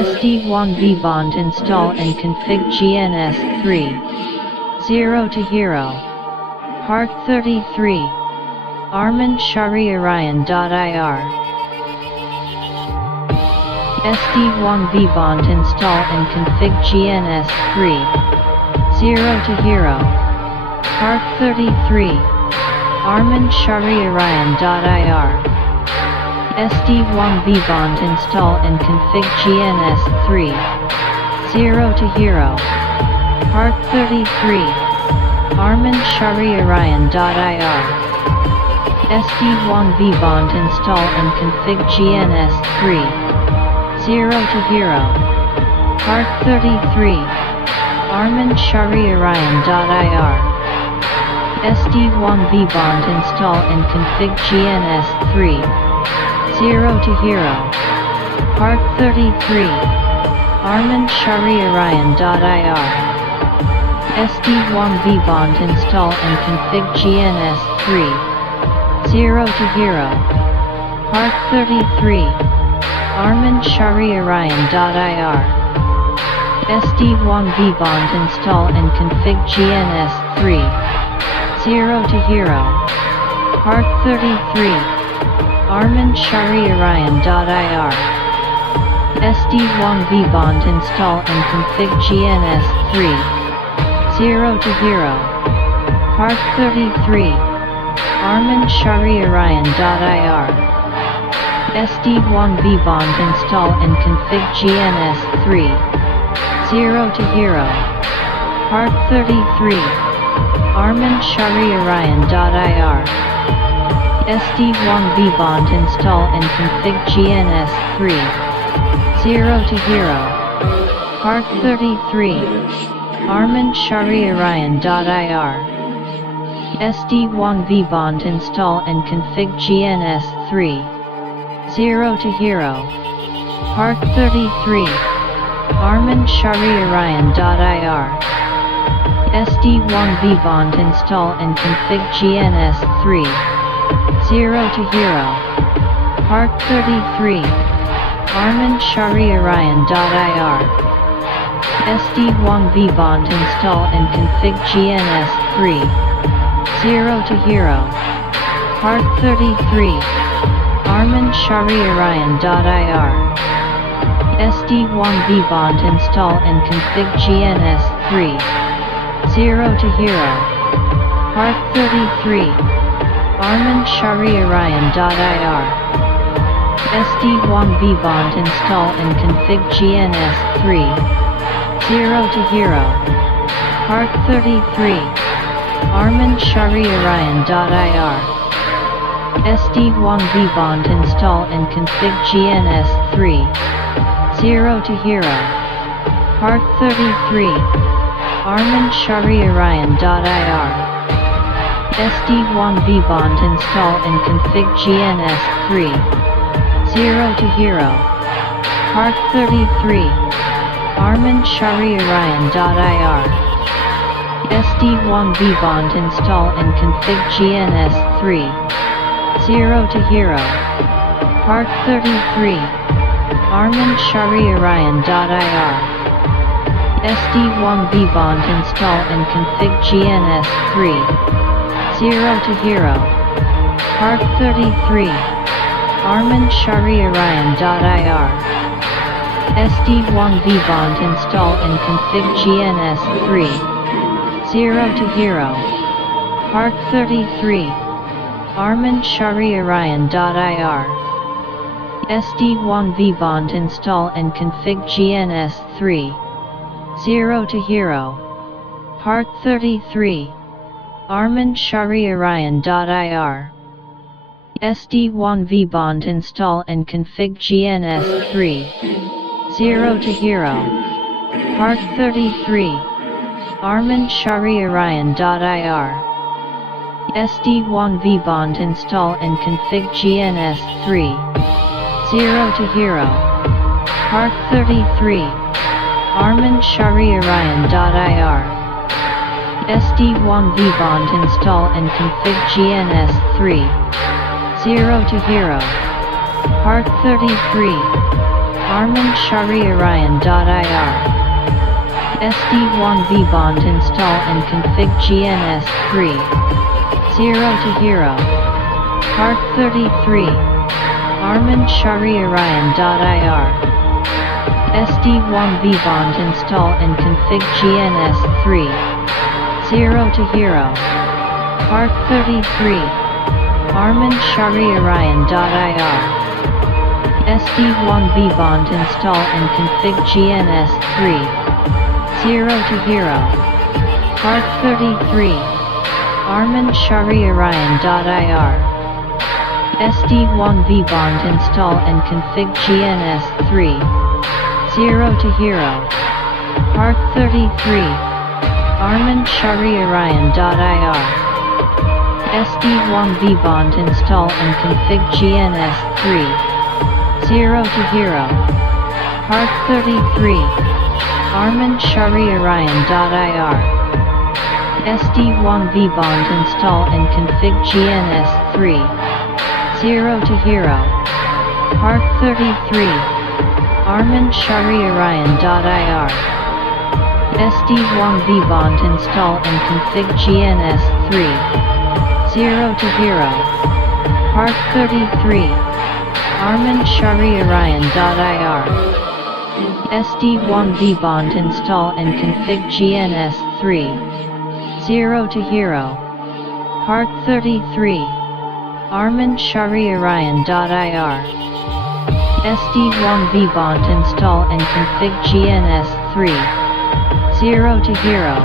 SD1 VBOND install and config GNS3 0 to hero. Part 33. Arman Shariarayan.ir. SD1 VBOND install and config GNS3 0 to hero. Part 33. Arman Shariarayan.ir. SD1 VBOND install and config GNS3 0 to hero. Part 33. Arman Shariarayan.ir. SD1 VBOND install and config GNS3 0 to hero. Part 33. Arman Shariarayan.ir. SD1 VBOND install and config GNS3 0 to hero. Part 33. Arman Shariarayan.ir. SD1 VBOND install and config GNS3 0 to hero. Part 33. Arman Shariarayan.ir. SD1 VBOND install and config GNS3 0 to hero. Part 33. Arman Shariarayan.ir. SD1 VBOND install and config GNS3 0 to hero. Part 33. Arman Shariarayan.ir. SD1 VBOND install and config GNS3 0 to hero. Part 33. Arman Shariarayan.ir. SD1 VBOND install and config GNS3 0 to hero. Part 33. Arman Shariarayan.ir. SD1 VBOND install and config GNS3 0 to hero. Part 33. Arman Shariarayan.ir. SD1 VBOND install and config GNS3 0 to hero. Part 33. Arman Shariarayan.ir. SD1 VBOND install and config GNS3 0 to hero. Part 33. Arman Shariarayan.ir. SD1 VBOND install and config GNS3 0 to hero. Part 33. Arman Shariarayan.ir. SD1 VBOND install and config GNS3 0 to hero. Part 33. Arman Shariarayan.ir. SD1 VBOND install and config GNS3 0 to hero. Part 33. Arman Shariarayan.ir. SD1 VBOND install and config GNS3 0 to hero. Part 33. Arman Shariarayan.ir. SD1 VBOND install and config GNS3 0 to hero. Part 33. Arman Shariarayan.ir. SD1 VBOND install and config GNS3 0 to hero. Part 33. Arman Shariarayan.ir. SD1 VBOND install and config GNS3 0 to hero. Part 33. Arman Shariarayan.ir. SD1 VBOND install and config GNS3 0 to hero. Part 33. Arman Shariarayan.ir. SD1 VBOND install and config GNS3 0 to hero. Part 33. Arman Shariarayan.ir. SD1 VBOND install and config GNS3 0 to hero. Part 33. Arman Shariarayan.ir. SD1 VBOND install and config GNS3 0 to hero. Part 33. Arman Shari Orion.ir. SD1 VBOND install and config GNS3 0 to hero. Part 33. Arman Shari Orion.ir. SD1 VBOND install and config GNS3 0 to hero. Part 33. Arman Shari Orion.ir. SD1 VBOND install and config GNS3 0 to hero. Part 33. Arman Shari Orion.ir. SD1 VBOND install and config GNS3 0 to hero. Part 33. Arman Shari Orion.ir. SD1 VBOND install and config GNS3 0 to hero. Part 33. Arman Shari Orion.ir. SD1 VBOND install and config GNS3 0 to hero. Part 33. Arman Shari Orion.ir. SD1 VBOND install and config GNS3 0 to hero. Part 33. Arman Shari Orion.ir. SD1 VBOND install and config GNS3 0 to hero. Part 33. Arman Shari Orion.ir. SD1 VBOND install and config GNS3 0 to hero.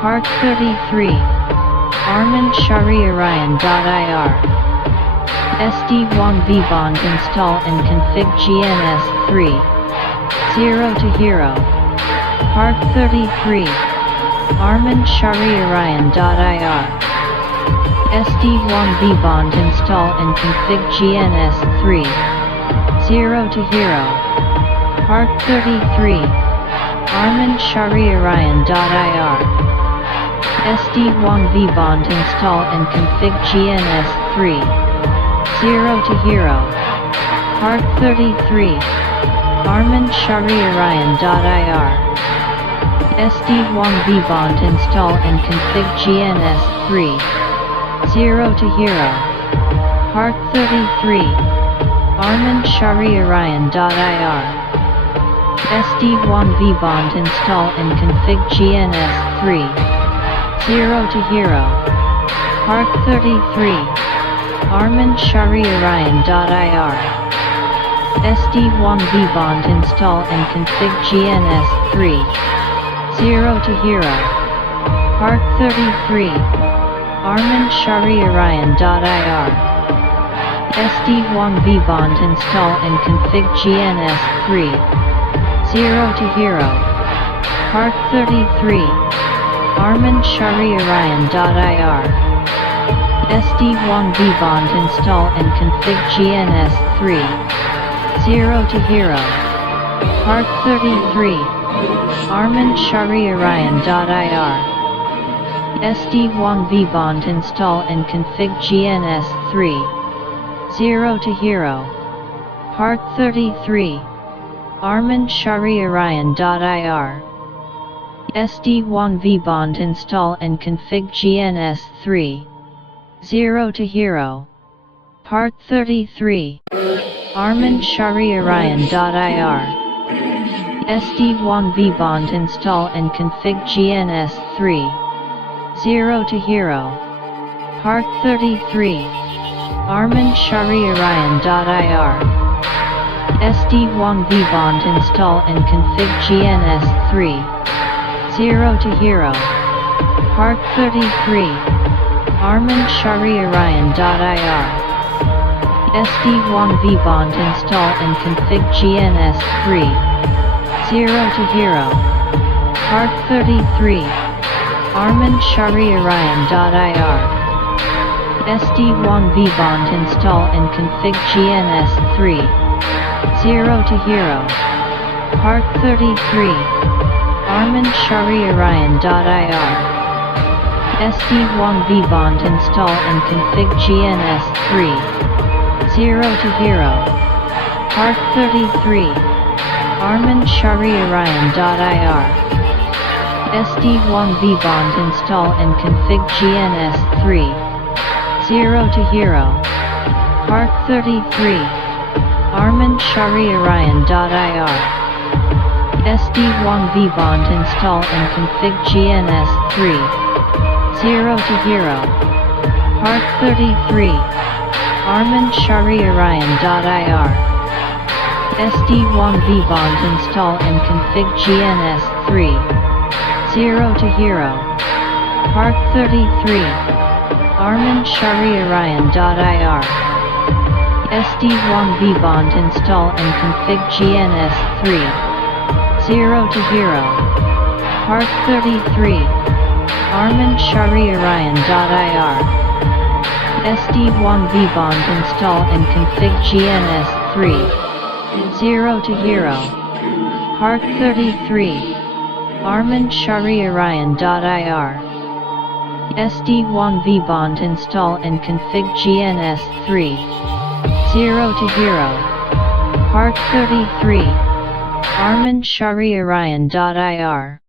Part 33. Arman Shari Orion.ir. SD1 VBOND install and config GNS3 0 to hero. Part 33. Arman Shari Orion.ir. SD1 VBOND install and config GNS3 0 to hero. Part 33. Arman Shari Orion.ir. SD1 VBOND install and config GNS3 0 to hero. Part 33. Arman Shari Orion.ir. SD1 VBOND install and config GNS3 0 to hero. Part 33. Arman Shari Orion.ir. SD1 VBOND install and config GNS3 0 to hero. Part 33. Arman Shari Orion.ir. SD1 VBOND install and config GNS3 0 to hero. Part 33. Arman Shari Orion.ir. SD1 VBOND install and config GNS3 0 to hero. Part 33. Arman Shari Orion.ir. SD1 VBOND install and config GNS3 0 to hero. Part 33. Arman Shari Orion.ir. SD1 VBOND install and config GNS3 0 to hero. Part 33. Arman Shari Orion.ir. SD1 VBOND install and config GNS3 0 to hero. Part 33. Arman Shari Orion.ir. SD1 VBOND install and config GNS3 0 to hero. Part 33. Arman Shari Orion.ir. SD1 VBOND install and config GNS3 0 to hero. Part 33. Arman Shari Orion.ir. SD1 VBOND install and config GNS3 0 to hero. Part 33. Arman Shari Orion.ir. SD1 VBOND install and config GNS3 0 to hero. Part 33. Arman Shari Orion.ir. SD1 VBOND install and config GNS3 0 to hero. Part 33. Arman Shariarayan.ir. SD1 VBOND install and config GNS3 ZERO to HERO. Part 33. Arman Shariarayan.ir. SD1 VBOND install and config GNS3 ZERO to HERO. Part 33. Arman Shariarayan.ir. SD1 VBOND install and config GNS3 ZERO to HERO. Part 33. Arman Shariarayan.ir. SD1 VBOND install and config GNS3 ZERO to HERO. Part 33. Arman Shariarayan.ir. SD1 VBOND install and config GNS3 ZERO to HERO. Part 33. Arman Shariarayan.ir. SD1 VBOND install and config GNS3 ZERO to HERO. Part 33. Arman Shariarayan.ir.